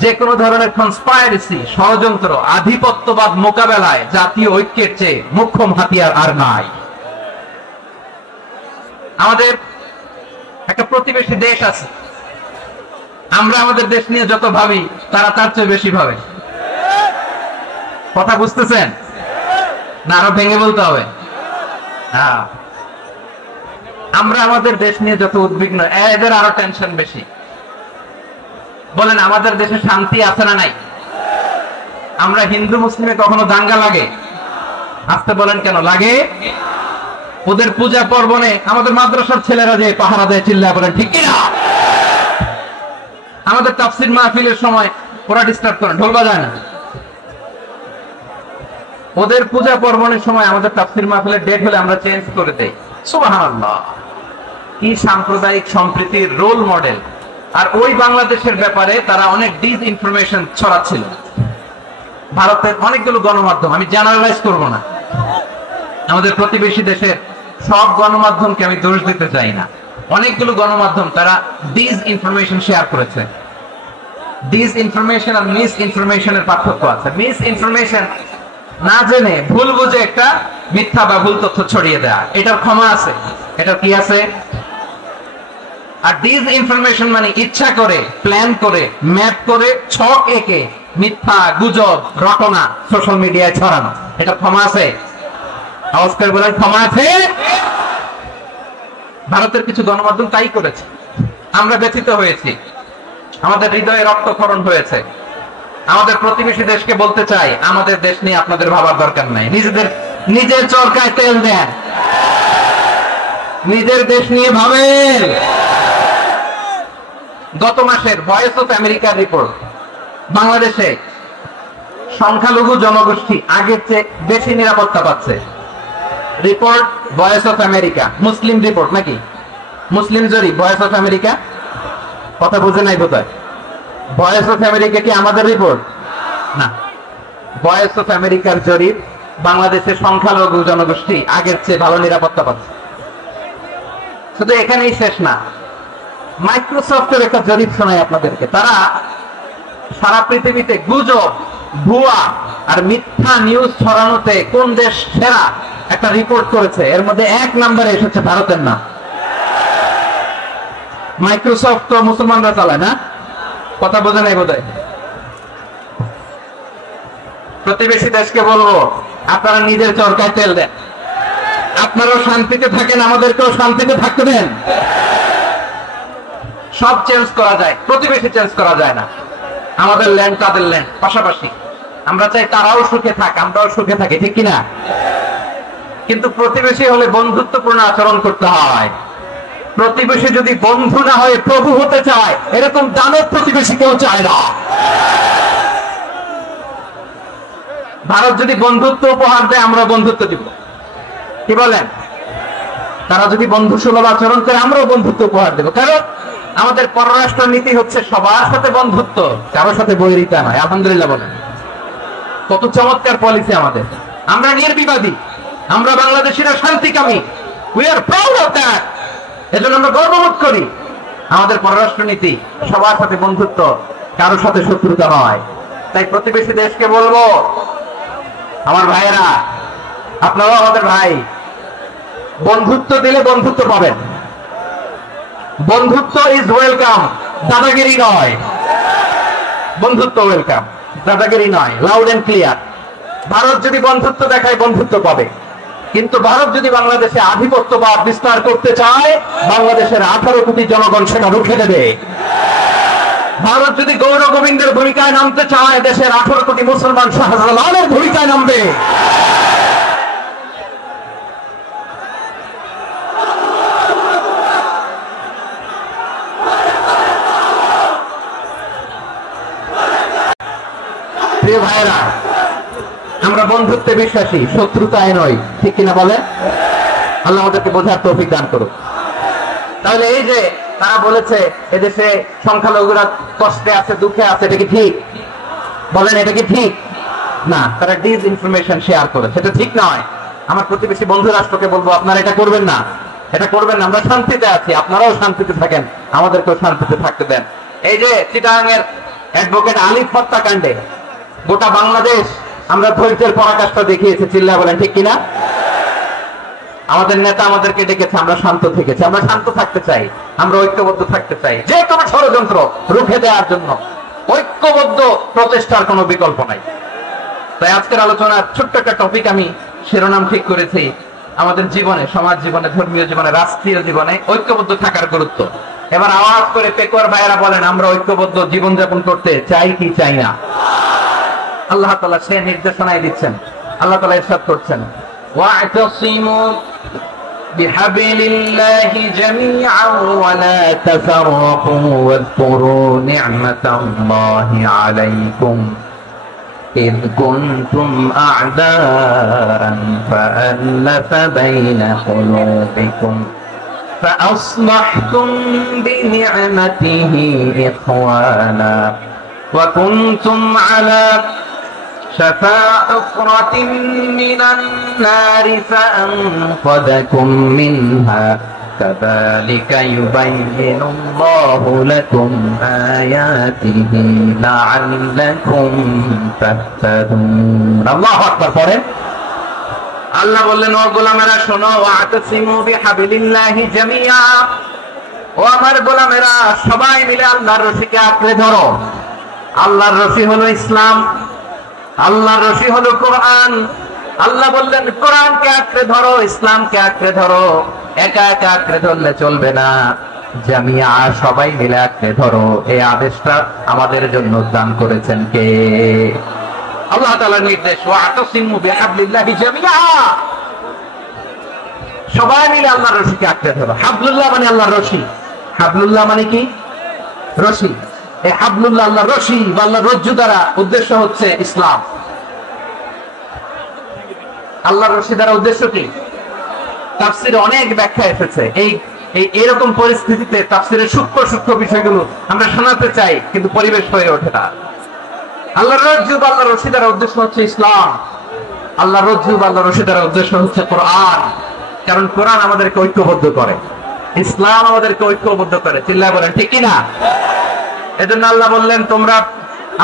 যে কোনো ধরনের কনস্পাইরেসি, ষড়যন্ত্র, আধিপত্যবাদ মোকাবেলায় জাতীয় ঐক্যের চেয়ে মুখ্য হাতিয়ার আর নাই। আমাদের একটা প্রতিবেশী দেশ আছে, আমরা আমাদের দেশ নিয়ে যত ভাবি তারা তার চেয়ে বেশি ভাবে। কথা বুঝতেছেন না? আরো ভেঙে বলতে হবে। হ্যাঁ, আমরা আমাদের দেশ নিয়ে যত উদ্বিগ্ন, এদের আরো টেনশন বেশি। বলেন আমাদের দেশে শান্তি আছে না নাই? আমরা হিন্দু মুসলিমে কখনো দাঙ্গা লাগে? আসতে বলেন কেন লাগে? ওদের পূজা পার্বণে আমাদের মাদ্রাসার ছেলেরা যে পাহারা দেয়, চিল্লায় বলেন ঠিক কিনা? আমাদের তাফসীর মাহফিলের সময় ওরা ডিস্টার্ব করে, ঢোল বাজায় না। ওদের পূজা পার্বণের সময় আমাদের তাফসীর মাহফিলের ডেট হলে আমরা চেঞ্জ করে দেই। সুবহানাল্লাহ, কি সাম্প্রদায়িক সম্প্রীতির রোল মডেল। আর ওই বাংলাদেশের ব্যাপারে তারা অনেক ডিস ইনফরমেশন ছড়াচ্ছিল। ভারতের অনেকগুলো গণমাধ্যম, আমি জেনারেলাইজ করব না, আমাদের প্রতিবেশী দেশের সব গণমাধ্যমকে আমি দোষ দিতে চাই না, অনেকগুলো গণমাধ্যম তারা ডিস ইনফরমেশন শেয়ার করেছে। ডিস ইনফরমেশন আর মিস ইনফরমেশনের পার্থক্য আছে। মিস ইনফরমেশন না জেনে ভুল বুঝে একটা মিথ্যা বা ভুল তথ্য ছড়িয়ে দেয়া, এটার ক্ষমা আছে, এটার কি আছে। আর ডিস ইনফরমেশন মানে ইচ্ছা করে, প্ল্যান করে, ম্যাপ করে, ছক এঁকে মিথ্যা, গুজব, রটনা সোশ্যাল মিডিয়ায় ছড়ানো, এটা ক্ষমা আছে? আওয়াজ করে বলেন ক্ষমা আছে? ভারতের কিছু গণমাধ্যম তাই করেছে, আমরা ব্যথিত হয়েছি, আমাদের হৃদয়ে রক্তক্ষরণ হয়েছে। আমাদের প্রতিবেশী দেশকে বলতে চাই, আমাদের দেশ নিয়ে আপনাদের ভাবার দরকার নাই, নিজের চরকায় তেল দেন, নিজের দেশ নিয়ে ভাবেন। গত মাসের ভয়েস অফ আমেরিকার রিপোর্ট, বাংলাদেশে সংখ্যালঘু জনগোষ্ঠী আগের চেয়ে বেশি নিরাপত্তা পাচ্ছে। Report voice of America, Muslim report নাকি? মুসলিম জরিপ, ভয়েস অফ আমেরিকা। কথা বুঝে নাই বোধহয়। ভয়েস অফ আমেরিকা কি আমাদের রিপোর্ট না? ভয়েস অফ আমেরিকার জরিপ, বাংলাদেশের সংখ্যালঘু জনগোষ্ঠী আগের চেয়ে ভালো নিরাপত্তা পাচ্ছে। শুধু এখানেই শেষ না, মাইক্রোসফটের একটা জরিপ শোনাই আপনাদেরকে। তারা সারা পৃথিবীতে গুজব, ভুয়া আর মিথ্যা নিউজ ছড়ানোতে কোন দেশ সেরা একটা রিপোর্ট করেছে, এর মধ্যে 1 নম্বরে এসেছে ভারতের নাম। মাইক্রোসফট তো মুসলমানরা চালায় না? কথা বোঝে নাই বোধহয়। প্রতিবেশী দেশকে বলবো, আপনারা নিজের চরকায় তেল দেন, আপনারাও শান্তিতে থাকেন, আমাদেরকেও শান্তিতে থাকতে দেন। সব চেঞ্জ করা যায়, প্রতিবেশী চেঞ্জ করা যায় না। আমাদের ল্যান্ড তাদের ল্যান্ড, পাশাপাশি। আমরা চাই তারাও সুখে থাক, আমরাও সুখে থাকি, ঠিক কিনা? কিন্তু প্রতিবেশী হলে বন্ধুত্বপূর্ণ আচরণ করতে হয়। প্রতিবেশী যদি বন্ধু না হয়ে প্রভু হতে চায়, এরকম দানব প্রতিবেশী কেউ চায় না। ভারত যদি বন্ধুত্ব উপহার দেয়, আমরা বন্ধুত্ব দিব, কি বলেন? তারা যদি বন্ধু সুলভ আচরণ করে, আমরাও বন্ধুত্ব উপহার দেব। কারণ আমাদের পররাষ্ট্র নীতি হচ্ছে সবার সাথে বন্ধুত্ব, কারোর সাথে বৈরিতা নয়। আলহামদুলিল্লাহ বলেন, কত চমৎকার পলিসি আমাদের। আমরা নির্বিবাদী, আমরা বাংলাদেশিরা শান্তিকামী। We are proud of that. এজন্য আমরা গর্ববোধ করি। আমাদের পররাষ্ট্র নীতি সবার সাথে বন্ধুত্ব, কারোর সাথে শত্রুতা নয়। তাই প্রতিবেশী দেশকে বলবো, আমার ভাইয়েরা, আপনারাও আমাদের ভাই, বন্ধুত্ব দিলে বন্ধুত্ব পাবেন। বন্ধুত্ব ইজ ওয়েলকাম, দাদাগিরি নয়। বন্ধুত্ব ওয়েলকাম, দাদাগিরি নয়, লাউড এন্ড ক্লিয়ার। ভারত যদি বন্ধুত্ব দেখায়, বন্ধুত্ব পাবে। কিন্তু ভারত যদি বাংলাদেশে আধিপত্যবাদ বিস্তার করতে চায়, বাংলাদেশের 18 কোটি জনগণ সেটা রুখে দেবে। ভারত যদি গৌর গোবিন্দের ভূমিকায় নামতে চায়, দেশের 18 কোটি মুসলমান শাহজালালের ভূমিকায় নামবে। প্রিয় ভাইরা, আমরা বন্ধুত্বে বিশ্বাসী, শত্রুতায় নয়, ঠিক কিনা বলে? আল্লাহ আমাদেরকে বোঝার তৌফিক দান করুক। তাহলে এই যে তারা বলেছে এদেশে সংখ্যালঘুরা কষ্টে আছে, দুঃখে আছে, এটা কি ঠিক? বলেন, এটা কি ঠিক? না, তারা ডিস ইনফরমেশন শেয়ার করে, সেটা ঠিক নয়। আমার প্রতিবেশী বন্ধু রাষ্ট্রকে বলবো, আপনারা এটা করবেন না, এটা করবেন না। আমরা শান্তিতে আছি, আপনারাও শান্তিতে থাকেন, আমাদেরকেও শান্তিতে থাকতে দেন। এই যে চিটাগাং এর অ্যাডভোকেট আলিফ হত্যাকাণ্ডে গোটা বাংলাদেশ আমরা ধৈর্যের পরাকাষ্ঠা দেখিয়েছি, চিল্লা বলেন ঠিক কিনা? আমাদের নেতা আমাদেরকে ডেকেছে, আমরা শান্ত থেকেছি। আমরা শান্ত থাকতে চাই, আমরা ঐক্যবদ্ধ থাকতে চাই। যে কোনো ষড়যন্ত্র রুখে দেওয়ার জন্য ঐক্যবদ্ধ প্রচেষ্টার কোনো বিকল্প নাই। তাই আজকের আলোচনার ছোট্ট একটা টপিক আমি শিরোনাম ঠিক করেছি, আমাদের জীবনে, সমাজ জীবনে, ধর্মীয় জীবনে, রাষ্ট্রীয় জীবনে ঐক্যবদ্ধ থাকার গুরুত্ব। এবার আওয়াজ করে পেকুয়ার ভাইয়েরা বলেন, আমরা ঐক্যবদ্ধ জীবনযাপন করতে চাই কি চাই না? আল্লাহ তাআলা সে নির্দেশনাই দিচ্ছেন। আল্লাহ তাআলা ইরশাদ করছেন, ওয়া'তাসিমু বিহাবিলিল্লাহি জামিআন ওয়া লা তাফাররাকু ওয়াযকুরু নি'মাতাল্লাহি আলাইকুম إذ كنتم أعداء فألف بين قلوبكم فأصبحتم بنعمته إخوانا وكنتم على شفا حفرة من النار فأنقذكم منها كذلك يبين الله لكم آياته لعلكم تهتدون الله أكبر পড়েন। আল্লাহ বললেন, ও গোলামেরা শোনো, ওয়া'তাসিমু বিহাবিলিল্লাহি জামিআ, ও আমার গোলামেরা সবাই মিলে আল্লাহর রশিকে আঁকড়ে ধরো। আল্লাহর রশি হলো ইসলাম, আল্লাহর রশি হলো কোরআন। আল্লাহ বললেন কোরআনকে আঁকড়ে ধরো, ইসলামকে আঁকড়ে ধরো। একা একা আঁকড়ে ধরলে চলবে না, জামিয়া সবাই মিলে আঁকড়ে ধরো। এই আদেশটা আমাদের জন্য দান করেছেন কে? আল্লাহ তাআলার নির্দেশ, ওয়া'তাসিমু বিহাবলিল্লাহি জামিআ, সবাই মিলে আল্লাহর রশিকে আঁকড়ে ধরো। হাবলুল্লাহ মানে আল্লাহর রশি। হাবলুল্লাহ মানে কি? রশি। এই হাবলুল্লাহ আল্লাহর রশি বা আল্লাহর রজ্জু দ্বারা উদ্দেশ্য হচ্ছে ইসলাম। আল্লাহর রশি দ্বারা উদ্দেশ্য কি? তাফসিরে অনেক ব্যাখ্যা এসেছে। এরকম পরিস্থিতিতে তাফসিরের সূক্ষ্ম সূক্ষ্ম বিষয়গুলো আমরা শোনাতে চাই, কিন্তু পরিবেশ হয়ে ওঠে না। আল্লাহর রজ্জু বা আল্লাহর রশি দ্বারা উদ্দেশ্য হচ্ছে ইসলাম। আল্লাহর রজ্জু বা আল্লাহর রশি দ্বারা উদ্দেশ্য হচ্ছে কোরআন। কারণ কোরআন আমাদেরকে ঐক্যবদ্ধ করে, ইসলাম আমাদেরকে ঐক্যবদ্ধ করে। চিল্লায় বলেন ঠিক কিনা? এজন্য আল্লাহ বললেন, তোমরা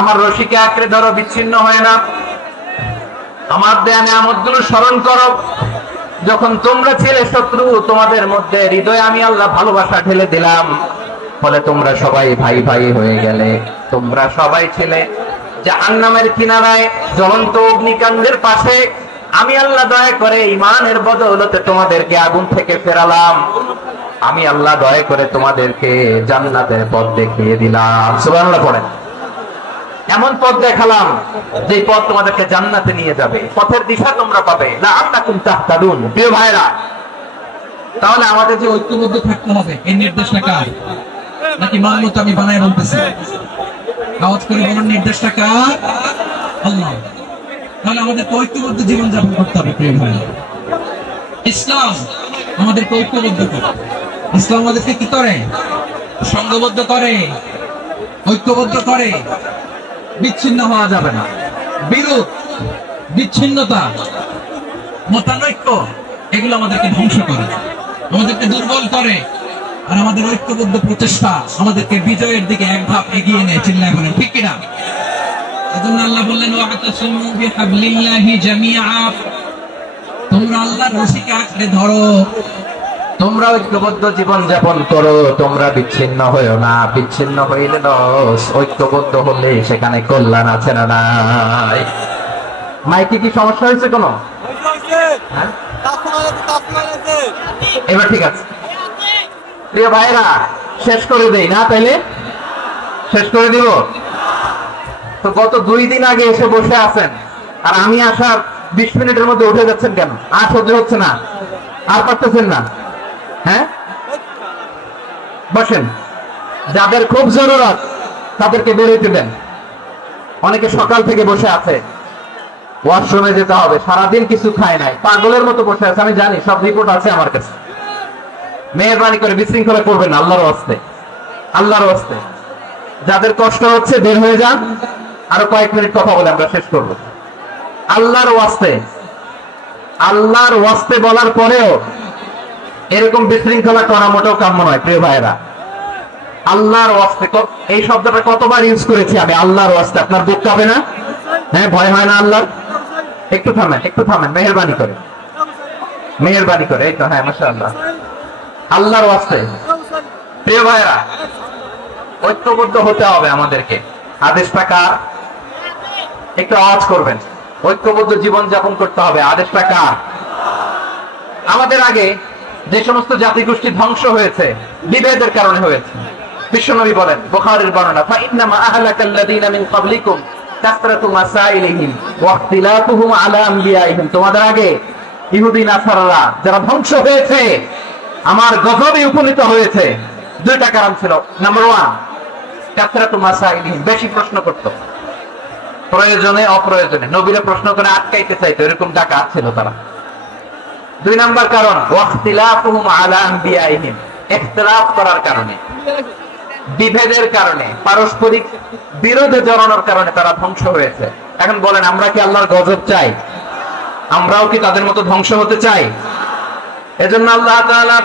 আমার রশিকে আঁকড়ে ধরো, বিচ্ছিন্ন হয় না। আমার দেয়া নিয়ামতগুলো স্মরণ করো। যখন তোমরা ছিলে শত্রু, তোমাদের মধ্যে হৃদয়ে আমি আল্লাহ ভালোবাসা ঢেলে দিলাম, ফলে তোমরা সবাই ভাই ভাই হয়ে গেলে। তোমরা সবাই ছিলে জাহান্নামের কিনারায়, জ্বলন্ত অগ্নিকাণ্ডের পাশে। আমি আল্লাহ দয়া করে ঈমানের বদৌলতে তোমাদেরকে আগুন থেকে ফেরালাম। আমি আল্লাহ দয়া করে তোমাদেরকে জান্নাতের পথ দেখিয়ে দিলাম। সুবহানাল্লাহ পড়েন। এমন পথ দেখালাম যে পথ তোমাদেরকে জান্নাতে নিয়ে যাবে, পথের দিশা তোমরা পাবে। লাআল্লাকুম তাহতাদুন। প্রিয় ভাইরা, তাহলে আমাদের যে ঐক্যবদ্ধ থাকতে হবে, এই নির্দেশটা কার? নাকি মানমত আমি বানায় বলতেছি? আওয়াজ করে বলুন, নির্দেশটা কার? আল্লাহ। তাহলে আমাদের ঐক্যবদ্ধ জীবন যাপন করতে হবে। প্রিয় ভাইরা, ইসলাম আমাদেরকে ঐক্যবদ্ধ করে। ইসলাম আমাদেরকে কি করে? সংঘবদ্ধ করে, ঐক্যবদ্ধ করে। বিচ্ছিন্ন হওয়া যাবে না। বিরোধ, বিচ্ছিন্নতা, মতানৈক্য, এগুলো আমাদেরকে ধ্বংস করে, আমাদেরকে দুর্বল করে। আর আমাদের ঐক্যবদ্ধ প্রচেষ্টা আমাদেরকে বিজয়ের দিকে এক ধাপ এগিয়ে নেয়। চিল্লায় বলেন ঠিক কিনা? এজন্য আল্লাহ বললেন, ওয়া'তাসিমু বিহাবলিল্লাহি জামিআ, তোমরা আল্লাহর রশিকে আঁকড়ে ধরো, তোমরা ঐক্যবদ্ধ জীবন যাপন করো, তোমরা বিচ্ছিন্ন হইও না। বিচ্ছিন্ন হইলে লস, ঐক্যবদ্ধ হলে সেখানে কল্যাণ আছে না নাই? মাইকে কি সমস্যা হয়েছে কোনো? এবার ঠিক আছে। প্রিয় ভাইরা, শেষ করে দেই না? তাইলে শেষ করে দিব। তো গত 2 দিন আগে এসে বসে আছেন, আর আমি আসার 20 মিনিটের মধ্যে উঠে যাচ্ছেন কেন? আর সহ্য হচ্ছে না? আর পারতেছেন না? হ্যাঁ, বসেন। যাদের খুব জরুরত তাদেরকে বেরোতে দেন। অনেকে সকাল থেকে বসে আছে, ওয়াশরুমে যেতে হবে, সারাদিন কিছু খায় নাই, পাগলের মতো বসে আছে। আমি জানি, সব রিপোর্ট আছে আমার কাছে। মেহেরবানি করে বিশৃঙ্খলা করবেন না, আল্লাহর ওয়াস্তে, আল্লাহর ওয়াস্তে। যাদের কষ্ট হচ্ছে বের হয়ে যান। আরো কয়েক মিনিট কথা বলে আমরা শেষ করব। আল্লাহর ওয়াস্তে, আল্লাহর ওয়াস্তে বলার পরেও এরকম বিশৃঙ্খলা করা মোটেও কাম্য নয়। প্রিয় ভাইরা, আল্লাহর ওয়াস্তে, এই শব্দটা কতবার ইউজ করেছি আমি, আল্লাহর ওয়াস্তে। আপনার বুক কাঁপে না? হ্যাঁ, ভয় হয় না আল্লাহর? একটু থামেন, একটু থামেন, মেহেরবানি করে, মেহেরবানি করে। এই তো, হ্যাঁ, মাশাআল্লাহ। আল্লাহর ওয়াস্তে প্রিয় ভাইরা, ঐক্যবদ্ধ হতে হবে আমাদেরকে। আদেশটা কার? একটু আওয়াজ করবেন। ঐক্যবদ্ধ জীবন যাপন করতে হবে, আদেশটা কার? আমাদের আগে যে সমস্ত জাতিগোষ্ঠী ধ্বংস হয়েছে বিভেদের কারণে হয়েছে। বিশ্বনবী বলেন, বুখারীর বর্ণনা, ফাইন্নামা আহলাকাল্লাযীনা মিন ক্বাবলিকুম কাসরাতু মাসাইলিহিম ওয়া ইখতিলাফুহুম আলা আমবিয়াইহিম। তোমাদের আগে ইহুদি নাসারারা যারা ধ্বংস হয়েছে, আমার গজবে উপনীত হয়েছে, দুইটা কারণ ছিল। নাম্বার 1, কাসরাতু মাসাইলিহিম, বেশি প্রশ্ন করত, প্রয়োজনে অপ্রয়োজনে নবীরা প্রশ্ন করে আটকাইতে চাইতো, এরকম ডাকাত ছিল তারা। 2 নাম্বার কারণ, ওয়াখতিলাফুহুম আলা আমবিয়াইহিম, ইখতিলাফ করার কারণে, বিভেদের কারণে, পারস্পরিক বিরোধে জড়ানোর কারণে তারা ধ্বংস হয়েছে। এখন বলেন, আমরা কি আল্লাহর গজব চাই? আমরাও কি তাদের মতো ধ্বংস হতে চাই? এজন্য আল্লাহ তাআলা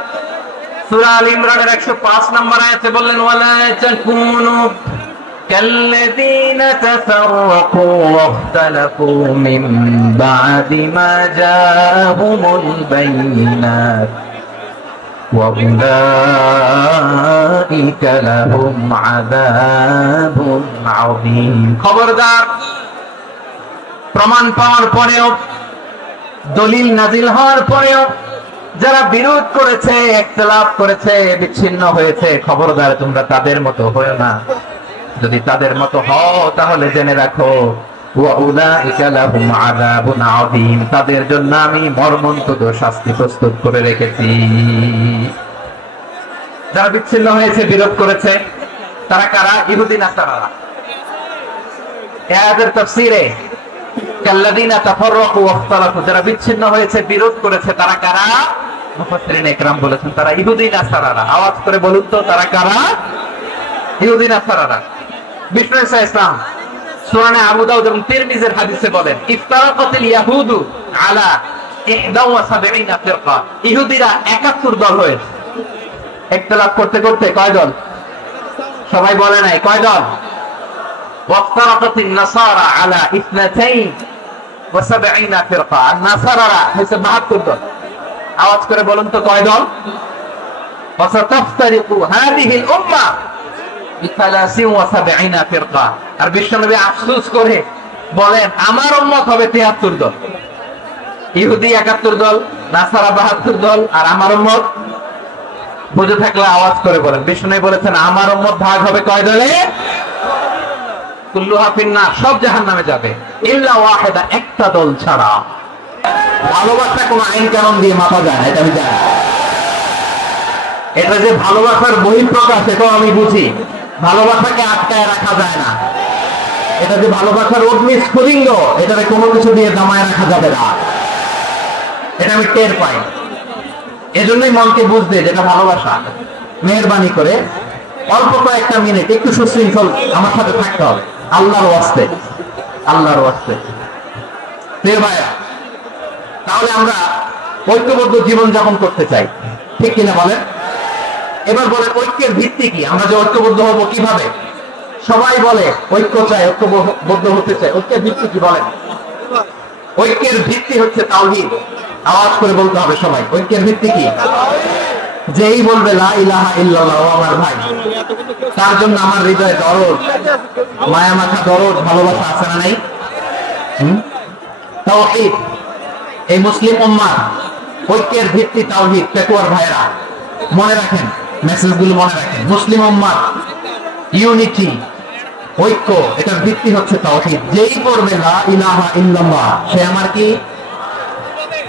সূরা আল ইমরানের 105 নম্বর আয়াতে বললেন, ওয়ালা তাকুনু কাল্লাযীনা তাফাররাকু ওয়াখতালাফু মিন বা'দি মা জাআহুমুল বাইয়িনাত ওয়া উলাইকা লাহুম আযাবুন আযীম। খবরদার, প্রমাণ পাওয়ার পরেও, দলিল নাজিল হওয়ার পরেও যারা বিরোধ করেছে, ইখতিলাফ করেছে, বিচ্ছিন্ন হয়েছে, খবরদার তোমরা তাদের মতো হয়ো না। যদি তাদের মতো হও তাহলে জেনে রাখো, ওয়া উলাইকা লাহুম আযাবুন আযীম, তাদের জন্য আমি মর্মন্তুদ শাস্তি প্রস্তুত করে রেখেছি। যারা বিচ্ছিন্ন হয়েছে, বিরোধ করেছে, তারা কারা? ইহুদি নাসারারা। এই আয়াতের তাফসীরে কাল্লাযীনা তাফাররাকু ওয়াখতালাফু, যারা বিচ্ছিন্ন হয়েছে, বিরোধ করেছে, তারা কারা? মুফাসসিরিন ইকরাম বলেছেন তারা ইহুদি নাসারারা। আওয়াজ করে বলুন তো, তারা কারা? ইহুদি নাসারারা। বিষ্ণু ঈসা ইসলাম সুনানে আবু দাউদ এবং তিরমিজির হাদিসে বলেন, ইফতারাকাতিল ইয়াহুদু আলা 71 ফিরকা, ইহুদিরা 71 দল হয়েছে। ইখতিলাফ করতে করতে কয় দল? সবাই বলে নাই, কয় দল? ওয়াফতারাকাতিন নাসারা আলা 72 ফিরকা, আর নাসারারা হয়েছে 72 দল। আওয়াজ করে বলুন তো, কয় দল? ওয়াসাতাফতারিকু হাদিহিল উম্মাহ বি73 ফিরকা। আর বিশ্বনবী আফসোস করে বলেন, আমার উম্মত হবে 73 দল। ইহুদি 71 দল, নাসারা 72 দল, আর আমার উম্মত, বুঝে থাকলে আওয়াজ করে বলেন। বিশ্বনবী বলেছেন, আমার উম্মত ভাগ হবে কয় দলে? কুল্লুহা ফিন্নার, সব জাহান্নামে যাবে, ইল্লা ওয়াহিদা, একটা দল ছাড়া। ভালোবাসা কোন আইন কানুন দিয়ে মাপা যায় না, এটা আমি জানি। এটা যে ভালোবাসার বহিঃপ্রকাশ, এটাও আমি বুঝি। ভালোবাসাকে আটকায় রাখা যায় না। এটা যে ভালোবাসার অগ্নি স্ফুলিঙ্গ, এটাকে কোনো কিছু দিয়ে জমায় রাখা যাবে না, এটা আমি টের পাই। এজন্যই মনকে বুঝতে, যেটা ভালোবাসা। মেহেরবানি করে অল্প কয়েকটা মিনিট একটু সুশৃঙ্খল আমার সাথে থাকতে হবে, আল্লাহর ওয়াস্তে, আল্লাহর ওয়াস্তে। প্রিয় ভাইরা, তাহলে আমরা ঐক্যবদ্ধ জীবন যাপন করতে চাই, ঠিক কিনা বলেন? এবার বলেন, ঐক্যের ভিত্তি কি? আমরা যে ঐক্যবদ্ধ হব কিভাবে? সবাই বলে ঐক্য চাই, ঐক্যবদ্ধ হতে চাই, ঐক্যের ভিত্তি কি বলেন? ঐক্যের ভিত্তি হচ্ছে তাওহীদ। আওয়াজ করে বলতে হবে সবাই, ঐক্যের ভিত্তি কি? যেই বলবে লা ইলাহা ইল্লাল্লাহ, ও আমার ভাই, তার জন্য আমার হৃদয়ে দরদ, মায়া মাখা দরদ, ভালোবাসা আছে না নাই? তাওহীদ। এই মুসলিম উম্মাহ ঐক্যের ভিত্তি তাওহীদ। পেকুয়ার ভাইরা মনে রাখেন, মেসেজগুলো মনে রাখেন। মুসলিম উম্মাহ ইউনিটি, ঐক্য, এটার ভিত্তি হচ্ছে তাওহীদ। যেই পড়বে লা ইলাহা ইল্লাল্লাহ, সে আমার কি?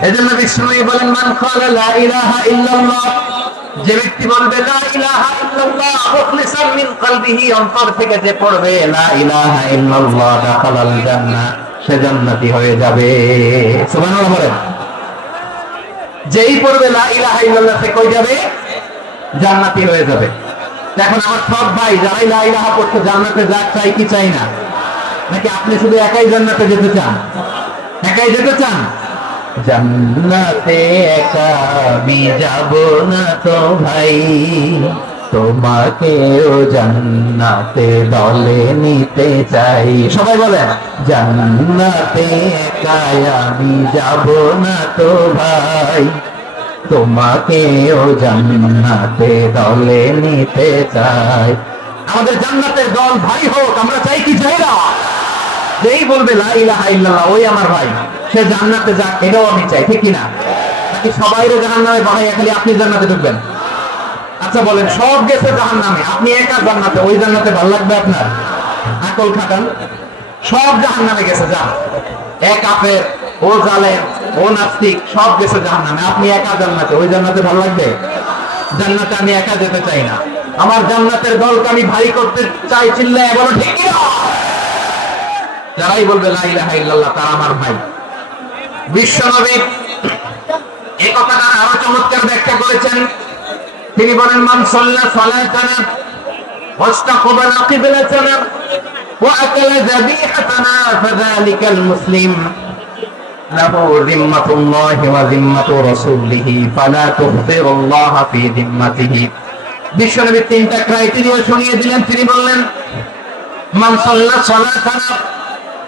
এজন্য বিষ্ণু বলেন, মান ক্বালা লা ইলাহা ইল্লাল্লাহ, যে ব্যক্তি বলবে লা ইলাহা ইল্লাল্লাহ মুখলিসান মিন কলবিহি, অন্তর থেকে যে পড়বে লা ইলাহা ইল্লাল্লাহ, দাখালাল জান্নাহ, সে জান্নাতি হয়ে যাবে। সুবহানাল্লাহ বলেন। যেই পড়বে লা ইলাহা ইল্লাল্লাহ, সে কই যাবে? জান্নাতি হয়ে যাবে। এখন আমার সব ভাই যারাই লা ইলাহা পড়তে জান্নাতে যাক, চাই কি চাই না? নাকি আপনি শুধু একাই জান্নাতে যেতে চান? একাই যেতে চান? জান্নাতে একা আমি যাব না তো ভাই, তোমাকেও জান্নাতে দলে নিতে চাই। সবাই বলেন, জান্নাতে একাই আমি যাব না তো ভাই, তোমাকেও জান্নাতে দলে নিতে চাই। আমাদের জান্নাতের দল ভাই হোক, আমরা চাই কি চাই না? যেই বলবে লা ইলাহা ইল্লাল্লাহ ওই আমার ভাই, সে জান্নাতে যাক, এটাও আমি চাই, ঠিক কিনা? নাকি সবাইরে জাহান্নামে বানাইয়া খালি আপনি জান্নাতে ঢুকবেন? আচ্ছা বলেন, সব গেছে জাহান্নামে, আপনি একা জান্নাতে, ওই জান্নাতে ভালো লাগবে আপনার? আকল খাটান। সব জাহান্নামে গেছে, যা এক কাফের, ও জালেম, ও নাস্তিক, সব গেছে জাহান্নামে, আপনি একা জান্নাতে, ওই জান্নাতে ভালো লাগবে? জান্নাতে আমি একা যেতে চাই না, আমার জান্নাতের দলকে আমি ভাই করতে চাই। চিল্লায় বলো ঠিক কি না? যারাই বলবে লা ইলাহা ইল্লাল্লাহ তারা আমার ভাই। বিশ্বনবী এই কথাটা আরো চমৎকার ব্যাখ্যা করেছেন। তিনি বলেন, মান সাল্লা সালাতানা ওয়াস্তাকবালা কিবলাতানা ওয়া আকালা যাবিহাতানা ফাযালিকাল মুসলিম লাহু যিম্মাতুল্লাহি ওয়া যিম্মাতু রাসূলিহি ফালা তুখফিরুল্লাহ ফি যিম্মাতিহি। বিশ্বনবী তিনটা ক্রাইটেরিয়া শুনিয়ে দিলেন। তিনি বললেন, মান সাল্লা সালাতানা,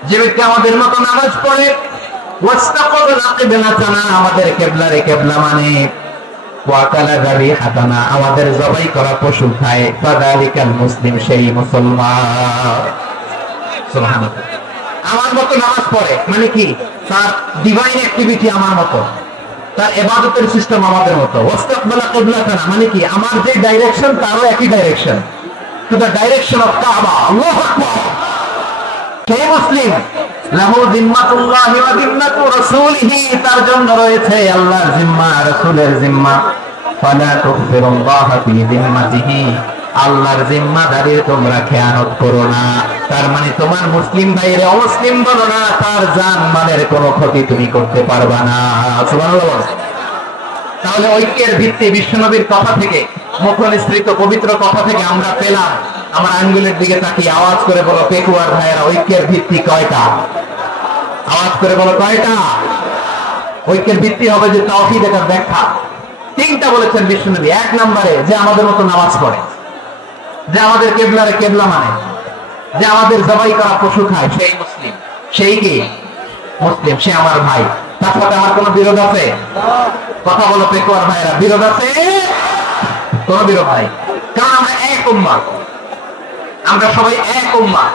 যে ব্যক্তি আমাদের মতো নামাজ পড়ে, ওয়াস্তাকবালা কিবলাতানা, আমাদের কিবলারে কিবলা মানে, ওয়াকালা যাবিহাতানা, আমাদের জবাই করা পশু খায়, ফাযালিকাল মুসলিম, সেই মুসলমান। সুবহানাল্লাহ। আমার মতো নামাজ পড়ে মানে কি? তার ডিভাইন অ্যাক্টিভিটি আমার মতো, তার ইবাদতের সিস্টেম আমাদের মতো। ওয়াস্তাকবালা কিবলাতানা মানে কি? আমার যে ডাইরেকশন তারও একই direction, to the direction of কাবা। আল্লাহু আকবার। সেই মুসলিম। লাহু যিম্মাতুল্লাহি ওয়া যিম্মাতু রাসূলিহি, তার জন্য রয়েছে আল্লাহর জিম্মা, রাসূলের জিম্মা। ফালা তুখফিরুল্লাহ ফি যিম্মাতিহি, আল্লাহর জিম্মাদারির তোমরা খেয়ানত করো না। তার মানে তোমার মুসলিম ভাইরে অমুসলিম বলো না, তার জান মালের কোনো ক্ষতি তুমি করতে পারবা না। সুবহানাল্লাহ। তাহলে ঐক্যের ভিত্তি বিশ্বনবীর কথা থেকে, মুখনিসৃত পবিত্র কথা থেকে আমরা পেলাম। আমার আঙ্গুলের দিকে তাকিয়ে আওয়াজ করে বলো পেকুয়ার ভাইয়েরা, ঐক্যের ভিত্তি কয়টা? আওয়াজ করে বলো কয়টা? ঐক্যের ভিত্তি হবে যে তাওহীদ, এটার ব্যাখ্যা। তিনটা বলেছেন বিশ্বনবী। এক নম্বরে, যে আমাদের মতো নামাজ পড়ে, যে আমাদের কিবলারে কিবলা মানে, যে আমাদের জবাই করা পশু খায়, সেই মুসলিম। সেই কি? মুসলিম, সে আমার ভাই। তার সাথে আমার কোনো বিরোধ আছে? কথা বলো পেকুয়ার ভাইয়েরা, বিরোধ আছে? কোনো বিরোধ নাই, কারণ আমরা এক উম্মাহ, আমরা সবাই এক উম্মাহ।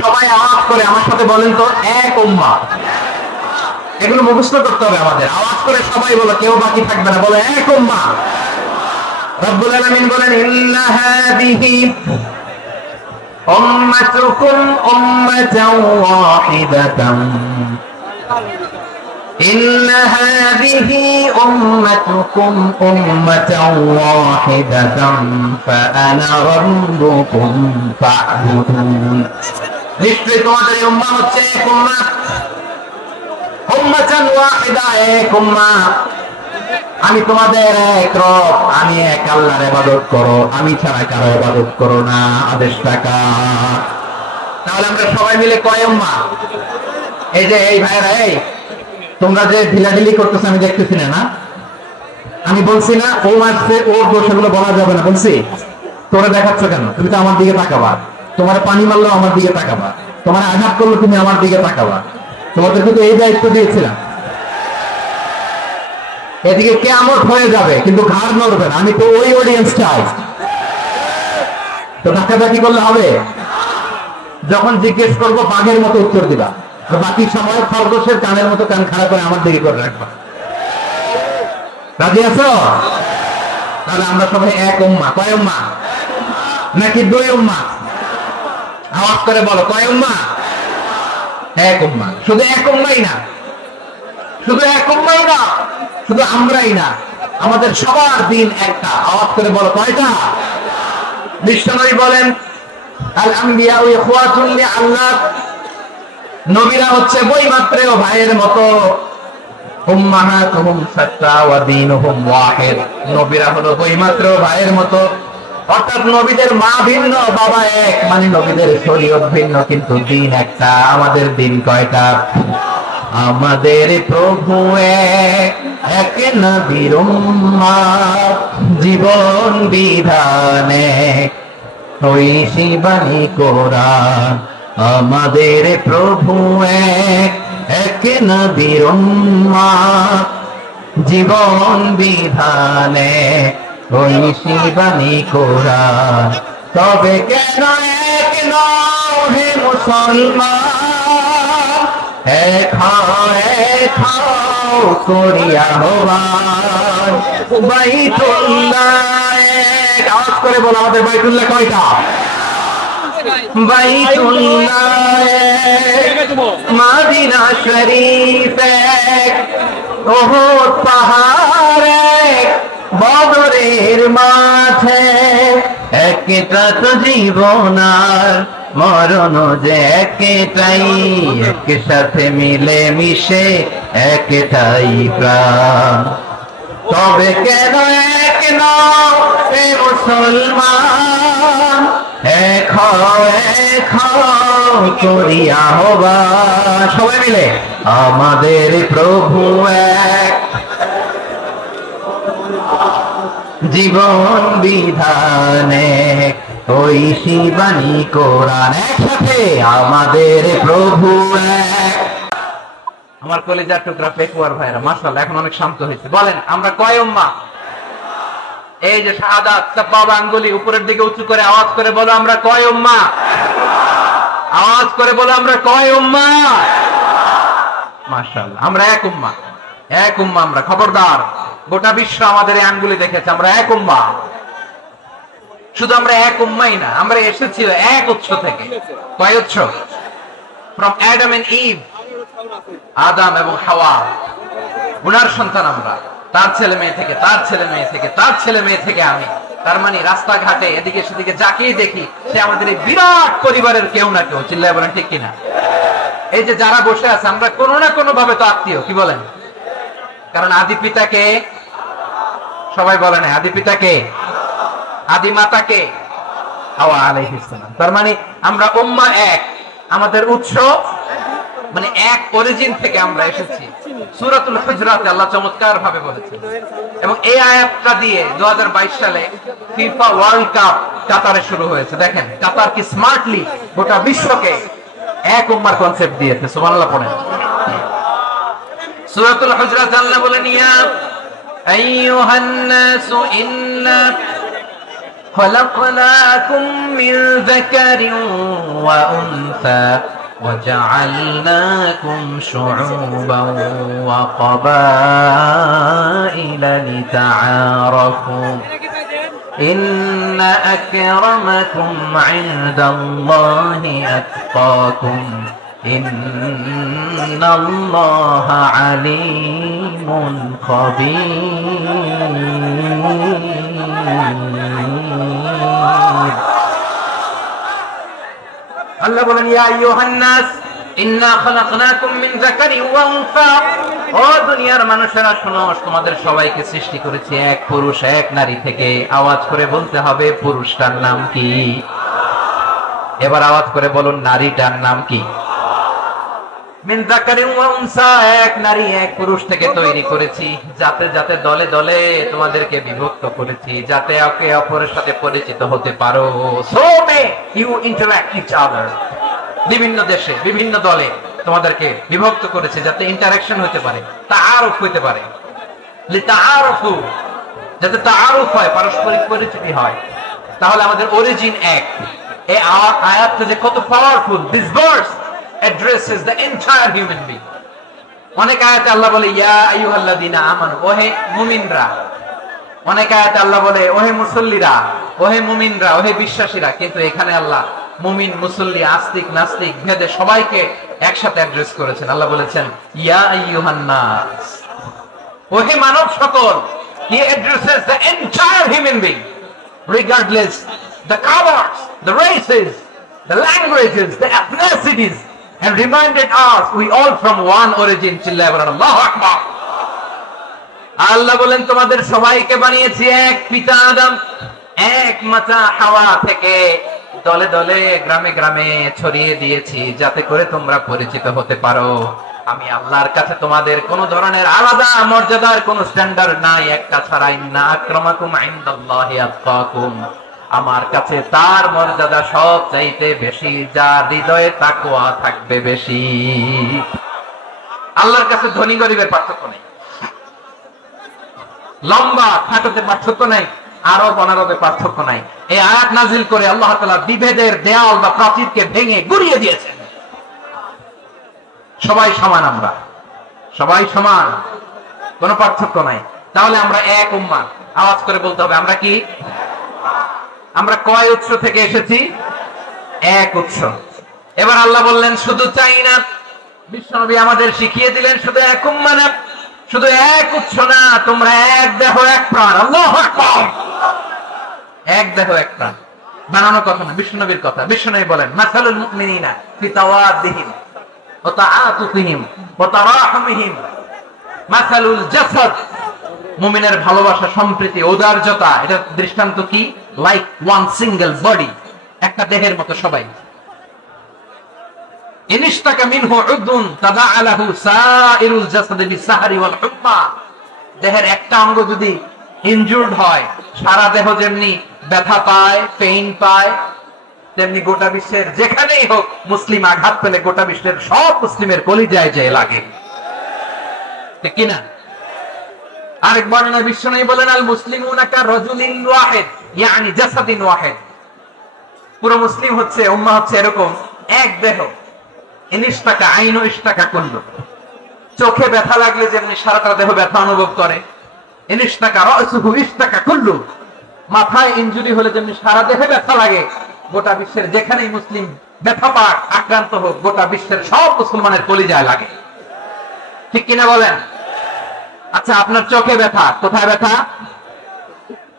সবাই আওয়াজ করে আমার সাথে বলেন তো, এক উম্মাহ। এগুলো মুখস্থ করতে হবে আমাদের। আওয়াজ করে সবাই বলো, কেউ বাকি থাকবে না, বলো এক উম্মাহ। রব্বুল আলামিন বলেন, ইন্না হাযিহি উম্মাতুকুম উম্মাতান ওয়াহিদাতান, ইন্না হাযিহি উম্মাতুকুম উম্মাতান ওয়াহিদাতান ফাআনা রাব্বুকুম ফা'বুদুন। নিশ্চয়ই তোমাদের এই উম্মাহ হচ্ছে এক উম্মাহ, উম্মাতান ওয়াহিদা, এক উম্মাহ। আমি তোমাদের এক রব, আমি এক আল্লাহর ইবাদত করো, আমি ছাড়া কারো ইবাদত করো না। আদেশটা কার? তাহলে আমরা সবাই মিলে কয় উম্মাহ? এই যে এই ভাইরা, এই তোমরা যে ঢিলাঢিলি করতেছো আমি দেখতেছি না। আমি বলছি না ও মারছে, ওর দোষগুলো বলা যাবে না, বলছি? তোরা দেখাচ্ছ কেন? তুমি তো আমার দিকে তাকাবা। তোমার পানি মারলো আমার দিকে তাকাবা, তোমার আঘাত করলো তুমি আমার দিকে তাকাবা। তোমাদেরকে তো এই দায়িত্ব দিয়েছিলাম। এদিকে কিয়ামত হয়ে যাবে কিন্তু ঘাড় নড়বে না। আমি তো ওই অডিয়েন্স চাই। তো ধাক্কাধাক্কি করলে হবে? যখন জিজ্ঞেস করবো বাঘের মতো উত্তর দিবা, বাকি সময় খরগোশের কানের মতো কান খাড়া করে আমার দিকে করে রাখবা। রাজি আছো? তাহলে আমরা সবাই এক উম্মাহ। কয় উম্মাহ? নাকি দুই উম্মাহ? আওয়াজ করে বলো, কয় উম্মাহ? এক উম্মাহ। শুধু এক উম্মাহই না, শুধু এক উম্মাহই না, শুধু আমরাই না, আমাদের সবার দিন একটা। আওয়াজ করে বলো কয়টা? বিশ্বনবী বলেন, আল আম্বিয়া ইখওয়াতুন লিআল্লাহ, নবীরা হচ্ছে বৈমাত্রেয় ভাইয়ের মতো। উম্মাহাতুহুম শাত্তা ওয়া দীনুহুম ওয়াহিদ, নবীরা হলো বৈমাত্রেয় ভাইয়ের মতো। অর্থাৎ নবীদের মা ভিন্ন, বাবা এক, মানে নবীদের শরীয়ত ভিন্ন কিন্তু দিন একটা। আমাদের দিন কয়টা? আমাদের প্রভু এক, এক নবীর উম্মাহ, জীবন বিধানে ওই শিবানী কোরআন আমাদের প্রভু এক নবীর উম্মত জীবন বিধানে ওই শিবানী কোরআন তবে কেন এক নও হে মুসলমান এক হও করিয়া হবান বাইতুল্লাহ এক আওয়াজ করে বলো আমাদের বাইতুল্লাহ কয়টা বাইতুল্লাহ এক মদিনা শরীফ এক ওহদ পাহাড় এক বদরের মাঠে একটা তো জীবন আর মরণ যে একটাই একসাথে মিলে মিশে একটাই প্রাণ তবে কেন এক নও হে মুসলমান এক হও করিয়া হবা সবাই মিলে আমাদের প্রভু এক জীবন বিধানে ওই শিবানী কোরআন একসাথে আমাদের প্রভু এক আমার কলেজার টুকরা পেকুয়ার ভাইরা মাশাআল্লাহ এখন অনেক শান্ত হয়েছে বলেন আমরা কয় উম্মাহ এই যে শাহাদাত সাব্বাবা আঙ্গুলি উপরের দিকে উঁচু করে আওয়াজ করে বলো আমরা কয় উম্মাহ আওয়াজ করে বলো আমরা কয় উম্মাহ মাশাআল্লাহ আমরা এক উম্মাহ আমরা খবরদার গোটা বিশ্ব আমাদের এই আঙ্গুলি দেখেছে আমরা এক উম্মাহ শুধু আমরা এক উম্মাই না আমরা এসেছি এক উৎস থেকে কয় উৎস ফ্রম অ্যাডাম এন্ড ইভ আদম এবং হাওয়া উনার সন্তান আমরা তার ছেলে মেয়ে থেকে তার ছেলে মেয়ে থেকে তার ছেলে মেয়ে থেকে আমি তার মানে রাস্তাঘাটে এদিকে সেদিকে যাকেই দেখি সে আমাদের এই বিরাট পরিবারের কেউ না কেউ চিল্লায় বলেন ঠিক কিনা এই যে যারা বসে আছে আমরা কোনো না কোনো ভাবে তো আত্মীয় কি বলেন কারণ আদি পিতাকে সবাই বলে না আদি পিতাকে আদি মাতাকে হাওয়া আলাইহিস সালাম তার মানে আমরা উম্মাহ এক আমাদের উৎস মানে এক অরিজিন থেকে আমরা এসেছি সূরাতুল হুজরাতে আল্লাহ চমৎকার ভাবে বলেছেন এবং এই আয়াতটা দিয়ে 2022 সালে ফিফা ওয়ার্ল্ড কাপ কাতারে শুরু হয়েছে দেখেন কাতার কি স্মার্টলি গোটা বিশ্বকে এক উম্মার কনসেপ্ট দিয়েছে সুবহানাল্লাহ পড়েন সূরাতুল হুজরাত আল্লাহ বলেন ইয়া আইয়ুহান নাসু ইন্না খলাকনাকুম মিন যাকারিন ওয়া উনসা وجعلناكم شعوبا وقبائل لتعارفوا إن أكرمكم عند الله أتقاكم إن الله عليم خبير আল্লাহ বলেন ইয়া আইয়ুহান নাস ইন্না খালাকনাকুম মিন যাকারিন ওয়া উনসা ও দুনিয়ার মানুষেরা শোনো তোমাদের সবাইকে সৃষ্টি করেছি এক পুরুষ এক নারী থেকে আওয়াজ করে বলতে হবে পুরুষটার নাম কি এবার আওয়াজ করে বলুন নারীটার নাম কি মিন যাকারিন ওয়া উনসা এক নারী এক পুরুষ থেকে তৈরি করেছি যাতে যাতে দলে দলে তোমাদেরকে বিভক্ত করেছি যাতে একে অপরের সাথে পরিচিত হতে পারো so may you interact each other বিভিন্ন দেশে বিভিন্ন দলে তোমাদেরকে বিভক্ত করেছে যাতে ইন্টারঅ্যাকশন হতে পারে তাআরুফ হতে পারে লিতাআরুফু যাতে তাআরুফ হয় পারস্পরিক পরিচিতি হয় তাহলে আমাদের অরিজিন এক এই আয়াতটা যে কত powerful this verse addresses the entire human being অনেক আয়াতে আল্লাহ বলে ইয়া আইয়ুহাল্লাযীনা আমানু ওহে মুমিনরা অনেক আয়াতে আল্লাহ বলে ওহে মুসল্লিরা ওহে মুমিনরা ওহে বিশ্বাসীরা কিন্তু এখানে আল্লাহ মুমিন মুসল্লি আস্তিক নাস্তিক ভেদে সবাইকে একসাথে অ্যাড্রেস করেছেন আল্লাহ বলেছেন ইয়া আইয়ুহান নাস ওহে মানব সকল he addresses the entire human being regardless the colors the races the languages the ethnicities and reminded us we all from one origin চিল্লায়ে বলেন আল্লাহু আকবার আল্লাহ বলেন তোমাদের সবাইকে বানিয়েছি এক পিতা আদম এক মাতা হাওয়া থেকে দলে দলে গ্রামে গ্রামে ছড়িয়ে দিয়েছি যাতে করে তোমরা পরিচিত হতে পারো আমি আল্লাহর কাছে তোমাদের কোন ধরনের আলাদা মর্যাদার কোন স্ট্যান্ডার্ড নাই, একটা ছাড়া। ইন্না আক্রামাকুম ইনদাল্লাহি আতকাকুম, আমার কাছে তার মর্যাদা সব চাইতে বেশি যার হৃদয়ে তাকওয়া থাকবে বেশি। আল্লাহর কাছে ধনী গরিবের পার্থক্য নেই, লম্বা খাটোতে পার্থক্য নাই, আরব অনারবে পার্থক্য নাই। এই আয়াত নাজিল করে আল্লাহ তাআলা বিভেদের দেয়াল বা প্রাচীরকে ভেঙে গুড়িয়ে দিয়েছেন। সবাই সমান, আমরা সবাই সমান, কোনো পার্থক্য নাই। তাহলে আমরা এক উম্মাহ। আওয়াজ করে বলতে হবে আমরা কি? আমরা কয় উৎস থেকে এসেছি? এক উৎস। এবার আল্লাহ বললেন শুধু চাই না, বিশ্বনবী আমাদের শিখিয়ে দিলেন শুধু এক উম্মাহ না, শুধু এক উৎস না, তোমরা এক দেহ এক প্রাণ। আল্লাহু আকবার। এক দেহ এক প্রাণ, বানানো কথা না, বিশ্বনবীর কথা। বিশ্বনবী বলেন মাসালুল মুমিনিনা ফি তাওয়াদ্দিহিম ওয়া তাআতুফিহিম ওয়া তারাহুমিহিম মাসালুল জাসাদ। মুমিনের ভালোবাসা, সম্প্রীতি, ঔদার্যতা, এটা দৃষ্টান্ত কি? লাইক ওয়ান সিঙ্গেল বডি, একটা দেহের মতো সবাই। ইনিশতাকা মিনহু উদুন তাদাআলাহু সাইরুল জাসাদি বিসাহরি ওয়াল হুম্মা। দেহের একটা অঙ্গ যদি ইনজুরড হয়, সারা দেহ যেমনি ব্যথা পায়, পেইন পায়, তেমনি গোটা বিশ্বের যেখানেই হোক মুসলিম আঘাত পেলে গোটা বিশ্বের সব মুসলিমের কলিজায় যে লাগে, ঠিক কিনা? আরেক বর্ণনা বিশ্বনবী বলেন আল মুসলিমুনা কা রাজুলিন ওয়াহিদ ইয়ানি জাসাদিন ওয়াহিদ। পুরো মুসলিম হচ্ছে, উম্মাহ হচ্ছে এরকম এক দেহ। ইনিশতাকা আইনু ইশতাকা কুল্লু। চোখে ব্যথা লাগলে যেমনি সারাটা দেহ ব্যথা অনুভব করে, ইনিশতাকা রাসুহু ইশতাকা কুল্লু। মাথায় ইনজুরি হলে যেমনি সারা দেহে ব্যথা লাগে, গোটা বিশ্বের যেখানেই মুসলিম ব্যথা পাক, আক্রান্ত হোক, গোটা বিশ্বের সব মুসলমানের কলিজায় লাগে, ঠিক কিনা বলেন? আচ্ছা, আপনার চোখে ব্যথা, কোথায় ব্যথা?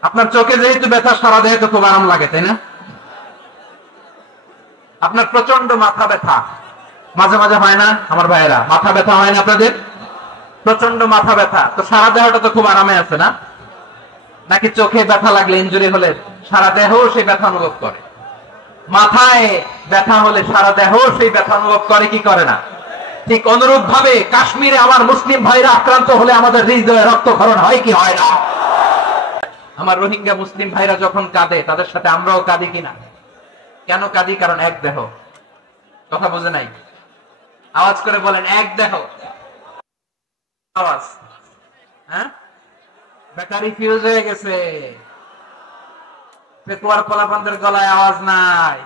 আপনার চোখে যেহেতু ব্যথা, সারা দেহে তো খুব আরাম লাগে, তাই না? আপনার প্রচন্ড মাথা ব্যথা মাঝে মাঝে হয় না আমার ভাইয়েরা? মাথা ব্যথা হয় না আপনাদের? প্রচন্ড মাথা ব্যথা, তো সারা দেহটা তো খুব আরামে আছে না? নাকি চোখে ব্যথা লাগলে, ইনজুরি হলে সারা দেহ সেই ব্যথা অনুভব করে? মাথায় ব্যথা হলে সারা দেহ সেই ব্যথা অনুভব করে কি করে না? ঠিক অনুরূপ ভাবে কাশ্মীরে আমার মুসলিম ভাইরা আক্রান্ত হলে আমাদের হৃদয়ে রক্তক্ষরণ হয় কি হয় না? আমার রোহিঙ্গা মুসলিম ভাইরা যখন কাঁদে, তাদের সাথে আমরাও কাঁদি কিনা? কেন কাঁদি? কারণ এক দেহ। কথা বুঝে নাই? আওয়াজ করে বলেন এক দেহ। আওয়াজ। হ্যাঁ, ব্যাটারি ফিউজ হয়ে গেছে, পেকুয়ার পোলাপানদের গলায় আওয়াজ নাই।